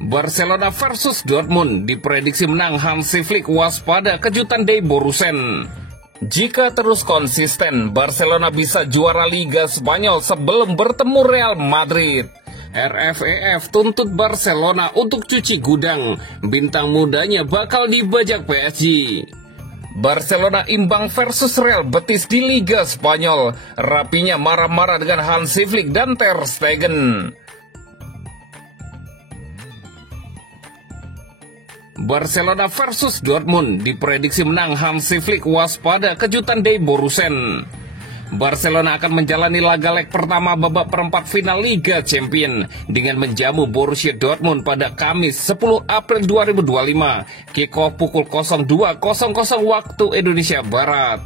Barcelona versus Dortmund diprediksi menang. Hansi Flick waspada kejutan dari Borussen. Jika terus konsisten, Barcelona bisa juara Liga Spanyol sebelum bertemu Real Madrid. RFEF tuntut Barcelona untuk cuci gudang. Bintang mudanya bakal dibajak PSG. Barcelona imbang versus Real Betis di Liga Spanyol. Rapinya marah-marah dengan Hansi Flick dan Ter Stegen. Barcelona versus Dortmund diprediksi menang. Hansi Flick waspada kejutan dari Borussen. Barcelona akan menjalani laga leg pertama babak perempat final Liga Champions dengan menjamu Borussia Dortmund pada Kamis 10 April 2025. Kick-off pukul 02.00 waktu Indonesia Barat.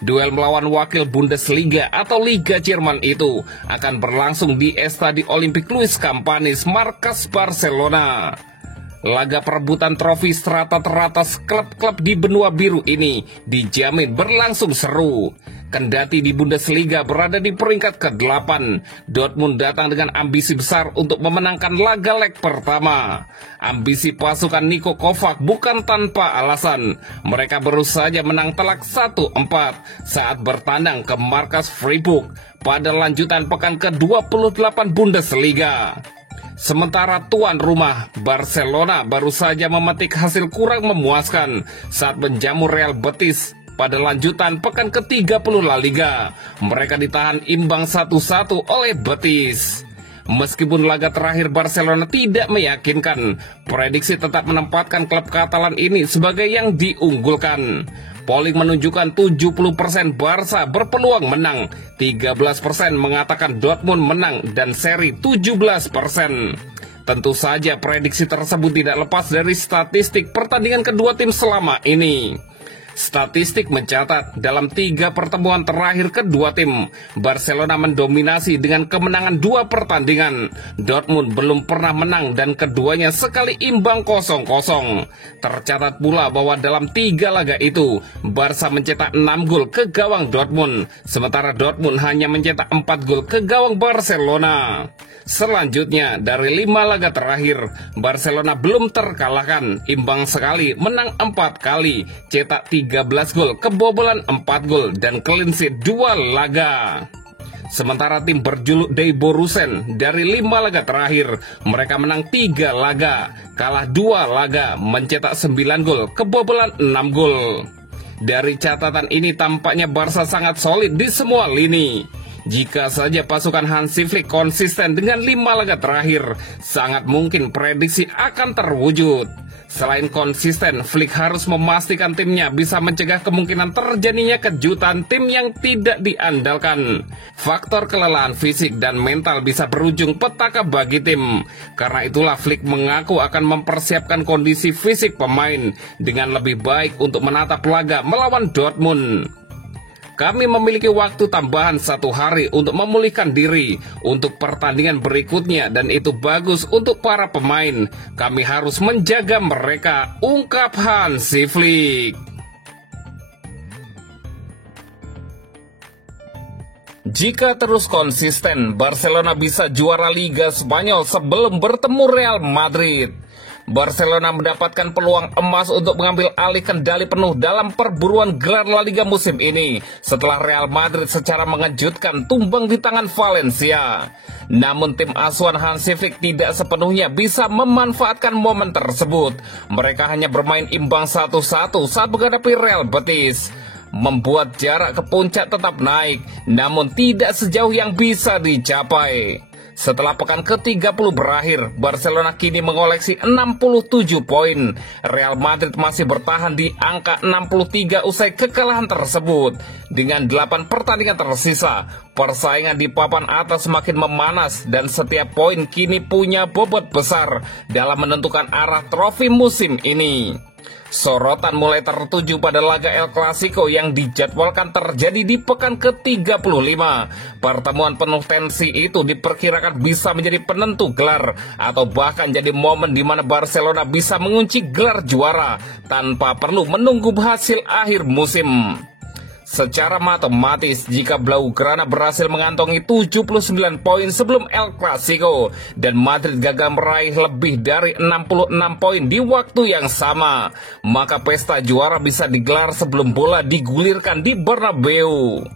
Duel melawan wakil Bundesliga atau Liga Jerman itu akan berlangsung di Estadio Olympique Luis Campanis, markas Barcelona. Laga perebutan trofi strata teratas klub-klub di benua biru ini dijamin berlangsung seru. Kendati di Bundesliga berada di peringkat ke-8, Dortmund datang dengan ambisi besar untuk memenangkan laga leg pertama. Ambisi pasukan Niko Kovac bukan tanpa alasan. Mereka baru saja menang telak 1-4 saat bertandang ke markas Freiburg pada lanjutan pekan ke-28 Bundesliga. Sementara tuan rumah Barcelona baru saja memetik hasil kurang memuaskan saat menjamu Real Betis pada lanjutan pekan ke-30 La Liga. Mereka ditahan imbang 1-1 oleh Betis. Meskipun laga terakhir Barcelona tidak meyakinkan, prediksi tetap menempatkan klub Katalan ini sebagai yang diunggulkan. Polling menunjukkan 70% Barca berpeluang menang, 13% mengatakan Dortmund menang, dan seri 17%. Tentu saja prediksi tersebut tidak lepas dari statistik pertandingan kedua tim selama ini. Statistik mencatat dalam 3 pertemuan terakhir kedua tim, Barcelona mendominasi dengan kemenangan 2 pertandingan. Dortmund belum pernah menang dan keduanya sekali imbang 0-0. Tercatat pula bahwa dalam 3 laga itu, Barca mencetak 6 gol ke gawang Dortmund, sementara Dortmund hanya mencetak 4 gol ke gawang Barcelona. Selanjutnya, dari 5 laga terakhir, Barcelona belum terkalahkan, imbang sekali, menang 4 kali, cetak 13 gol, kebobolan 4 gol, dan clean sheet 2 laga. Sementara tim berjuluk Die Borussen dari 5 laga terakhir, mereka menang 3 laga, kalah 2 laga, mencetak 9 gol, kebobolan 6 gol. Dari catatan ini tampaknya Barca sangat solid di semua lini. Jika saja pasukan Hansi Flick konsisten dengan 5 laga terakhir, sangat mungkin prediksi akan terwujud. Selain konsisten, Flick harus memastikan timnya bisa mencegah kemungkinan terjadinya kejutan tim yang tidak diandalkan. Faktor kelelahan fisik dan mental bisa berujung petaka bagi tim. Karena itulah Flick mengaku akan mempersiapkan kondisi fisik pemain dengan lebih baik untuk menatap laga melawan Dortmund. Kami memiliki waktu tambahan 1 hari untuk memulihkan diri untuk pertandingan berikutnya dan itu bagus untuk para pemain. Kami harus menjaga mereka, ungkap Hansi Flick. Jika terus konsisten, Barcelona bisa juara Liga Spanyol sebelum bertemu Real Madrid. Barcelona mendapatkan peluang emas untuk mengambil alih kendali penuh dalam perburuan gelar La Liga musim ini setelah Real Madrid secara mengejutkan tumbang di tangan Valencia. Namun tim asuhan Hansi Flick tidak sepenuhnya bisa memanfaatkan momen tersebut. Mereka hanya bermain imbang 1-1 saat menghadapi Real Betis, membuat jarak ke puncak tetap naik, namun tidak sejauh yang bisa dicapai. Setelah pekan ke-30 berakhir, Barcelona kini mengoleksi 67 poin. Real Madrid masih bertahan di angka 63 usai kekalahan tersebut. Dengan 8 pertandingan tersisa, persaingan di papan atas semakin memanas dan setiap poin kini punya bobot besar dalam menentukan arah trofi musim ini. Sorotan mulai tertuju pada laga El Clasico yang dijadwalkan terjadi di pekan ke-35. Pertemuan penuh tensi itu diperkirakan bisa menjadi penentu gelar atau bahkan jadi momen di mana Barcelona bisa mengunci gelar juara tanpa perlu menunggu hasil akhir musim. Secara matematis, jika Blaugrana berhasil mengantongi 79 poin sebelum El Clasico dan Madrid gagal meraih lebih dari 66 poin di waktu yang sama, maka pesta juara bisa digelar sebelum bola digulirkan di Bernabeu.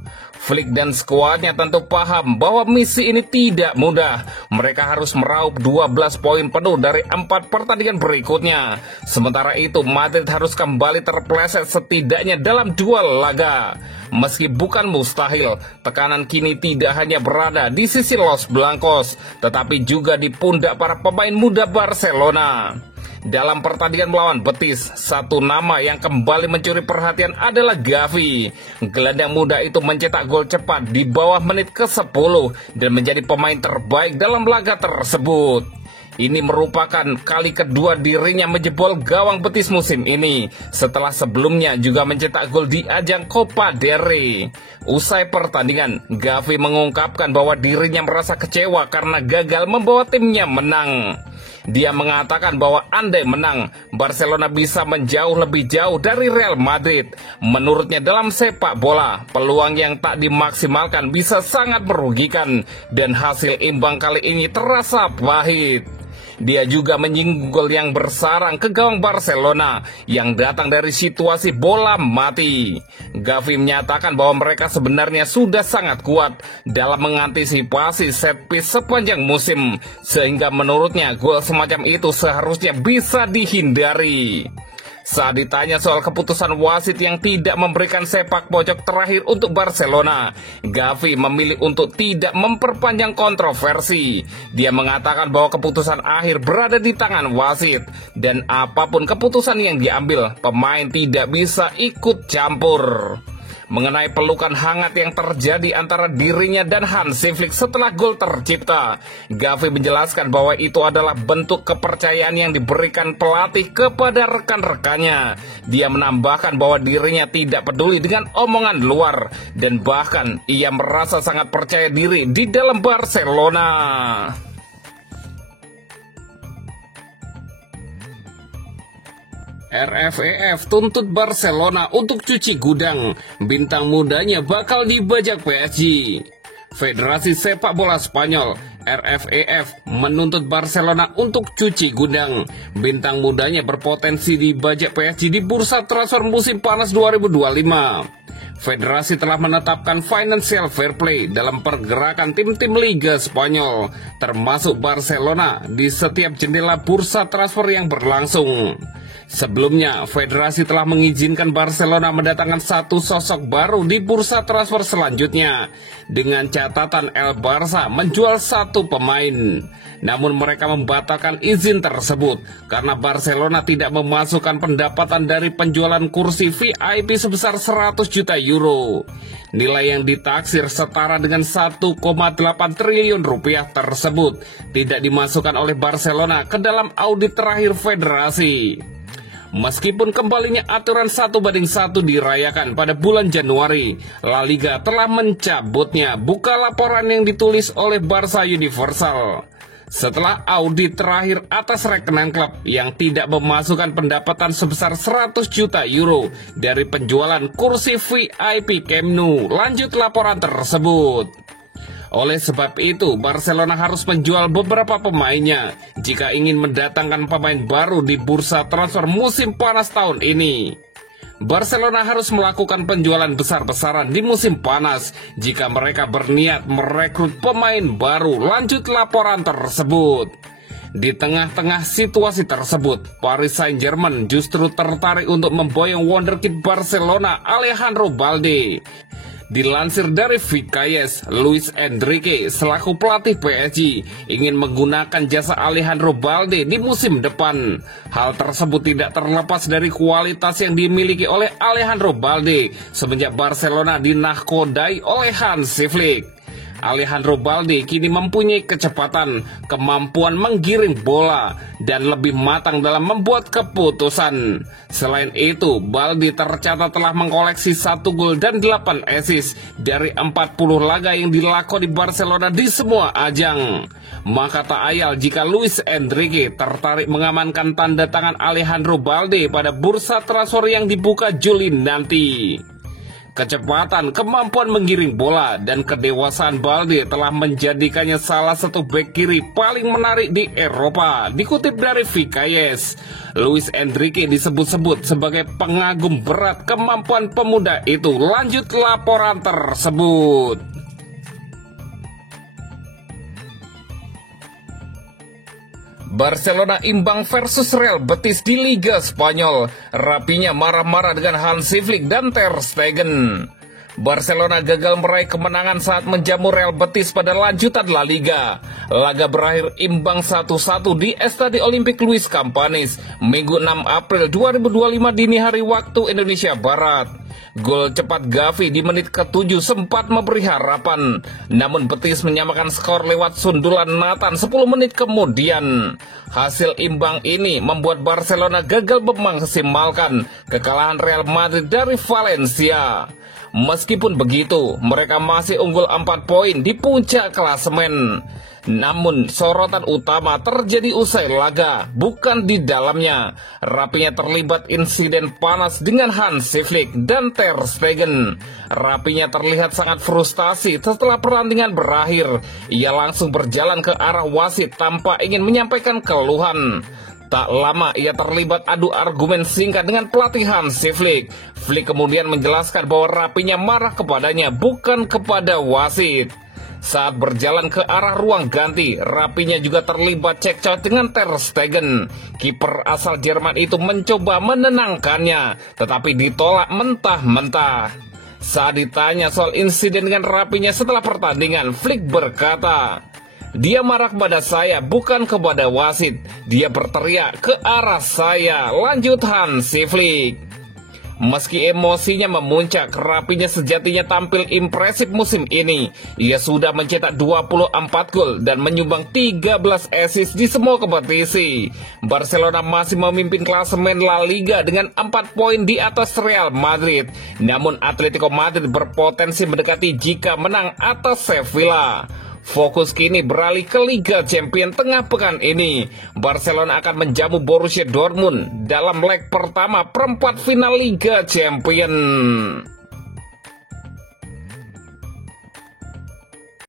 Flick dan skuadnya tentu paham bahwa misi ini tidak mudah. Mereka harus meraup 12 poin penuh dari 4 pertandingan berikutnya. Sementara itu, Madrid harus kembali terpleset setidaknya dalam 2 laga. Meski bukan mustahil, tekanan kini tidak hanya berada di sisi Los Blancos, tetapi juga di pundak para pemain muda Barcelona. Dalam pertandingan melawan Betis, satu nama yang kembali mencuri perhatian adalah Gavi. Gelandang muda itu mencetak gol cepat di bawah menit ke-10 dan menjadi pemain terbaik dalam laga tersebut. Ini merupakan kali kedua dirinya menjebol gawang Betis musim ini, setelah sebelumnya juga mencetak gol di ajang Copa del Rey. Usai pertandingan, Gavi mengungkapkan bahwa dirinya merasa kecewa karena gagal membawa timnya menang. Dia mengatakan bahwa andai menang, Barcelona bisa menjauh lebih jauh dari Real Madrid. Menurutnya dalam sepak bola, peluang yang tak dimaksimalkan bisa sangat merugikan dan hasil imbang kali ini terasa pahit. Dia juga menyinggung gol yang bersarang ke gawang Barcelona yang datang dari situasi bola mati. Gavi menyatakan bahwa mereka sebenarnya sudah sangat kuat dalam mengantisipasi set piece sepanjang musim, sehingga menurutnya gol semacam itu seharusnya bisa dihindari. Saat ditanya soal keputusan wasit yang tidak memberikan sepak pojok terakhir untuk Barcelona, Gavi memilih untuk tidak memperpanjang kontroversi. Dia mengatakan bahwa keputusan akhir berada di tangan wasit, dan apapun keputusan yang diambil, pemain tidak bisa ikut campur. Mengenai pelukan hangat yang terjadi antara dirinya dan Hansi Flick setelah gol tercipta, Gavi menjelaskan bahwa itu adalah bentuk kepercayaan yang diberikan pelatih kepada rekan-rekannya. Dia menambahkan bahwa dirinya tidak peduli dengan omongan luar, dan bahkan ia merasa sangat percaya diri di dalam Barcelona. RFEF tuntut Barcelona untuk cuci gudang, bintang mudanya bakal dibajak PSG. Federasi Sepak Bola Spanyol RFEF menuntut Barcelona untuk cuci gudang, bintang mudanya berpotensi dibajak PSG di bursa transfer musim panas 2025. Federasi telah menetapkan financial fair play dalam pergerakan tim-tim Liga Spanyol, termasuk Barcelona, di setiap jendela bursa transfer yang berlangsung. Sebelumnya, Federasi telah mengizinkan Barcelona mendatangkan satu sosok baru di bursa transfer selanjutnya, dengan catatan El Barça menjual satu pemain. Namun mereka membatalkan izin tersebut karena Barcelona tidak memasukkan pendapatan dari penjualan kursi VIP sebesar 100 juta euro. Nilai yang ditaksir setara dengan 1,8 triliun rupiah tersebut tidak dimasukkan oleh Barcelona ke dalam audit terakhir federasi. Meskipun kembalinya aturan 1:1 dirayakan pada bulan Januari, La Liga telah mencabutnya buka laporan yang ditulis oleh Barça Universal. Setelah audit terakhir atas rekening klub yang tidak memasukkan pendapatan sebesar 100 juta euro dari penjualan kursi VIP Camp Nou, lanjut laporan tersebut. Oleh sebab itu, Barcelona harus menjual beberapa pemainnya jika ingin mendatangkan pemain baru di bursa transfer musim panas tahun ini. Barcelona harus melakukan penjualan besar-besaran di musim panas jika mereka berniat merekrut pemain baru, lanjut laporan tersebut. Di tengah-tengah situasi tersebut, Paris Saint-Germain justru tertarik untuk memboyong wonderkid Barcelona Alejandro Balde. Dilansir dari Vicayes, Luis Enrique selaku pelatih PSG ingin menggunakan jasa Alejandro Balde di musim depan. Hal tersebut tidak terlepas dari kualitas yang dimiliki oleh Alejandro Balde semenjak Barcelona dinahkodai oleh Hansi Flick. Alejandro Balde kini mempunyai kecepatan, kemampuan menggiring bola, dan lebih matang dalam membuat keputusan. Selain itu, Balde tercatat telah mengkoleksi 1 gol dan 8 assist dari 40 laga yang dilakoni Barcelona di semua ajang. Maka tak ayal jika Luis Enrique tertarik mengamankan tanda tangan Alejandro Balde pada bursa transfer yang dibuka Juli nanti. Kecepatan, kemampuan menggiring bola, dan kedewasaan Balde telah menjadikannya salah satu bek kiri paling menarik di Eropa. Dikutip dari Vikayes, Luis Enrique disebut-sebut sebagai pengagum berat kemampuan pemuda itu. Lanjut laporan tersebut. Barcelona imbang versus Real Betis di Liga Spanyol. Rapinya marah-marah dengan Hansi Flick dan Ter Stegen. Barcelona gagal meraih kemenangan saat menjamu Real Betis pada lanjutan La Liga. Laga berakhir imbang 1-1 di Estadio Olympic Luis Campanis, Minggu 6 April 2025 dini hari waktu Indonesia Barat. Gol cepat Gavi di menit ke-7 sempat memberi harapan, namun Betis menyamakan skor lewat sundulan Nathan 10 menit kemudian. Hasil imbang ini membuat Barcelona gagal memaksimalkan kekalahan Real Madrid dari Valencia. Meskipun begitu, mereka masih unggul 4 poin di puncak klasemen. Namun sorotan utama terjadi usai laga, bukan di dalamnya. Rapinya terlibat insiden panas dengan Hansi Flick dan Ter Stegen. Rapinya terlihat sangat frustasi setelah pertandingan berakhir. Ia langsung berjalan ke arah wasit tanpa ingin menyampaikan keluhan. Tak lama ia terlibat adu argumen singkat dengan pelatih Hansi Flick. Flick kemudian menjelaskan bahwa Rapinya marah kepadanya, bukan kepada wasit. Saat berjalan ke arah ruang ganti, Rapinya juga terlibat cekcok dengan Ter Stegen. Kiper asal Jerman itu mencoba menenangkannya, tetapi ditolak mentah-mentah. Saat ditanya soal insiden dengan Rapinya setelah pertandingan, Flick berkata, "Dia marah kepada saya, bukan kepada wasit. Dia berteriak ke arah saya," lanjut Hansi Flick. Meski emosinya memuncak, Rapinya sejatinya tampil impresif musim ini. Ia sudah mencetak 24 gol dan menyumbang 13 assist di semua kompetisi. Barcelona masih memimpin klasemen La Liga dengan 4 poin di atas Real Madrid. Namun Atletico Madrid berpotensi mendekati jika menang atas Sevilla. Fokus kini beralih ke Liga Champions tengah pekan ini. Barcelona akan menjamu Borussia Dortmund dalam leg pertama perempat final Liga Champions.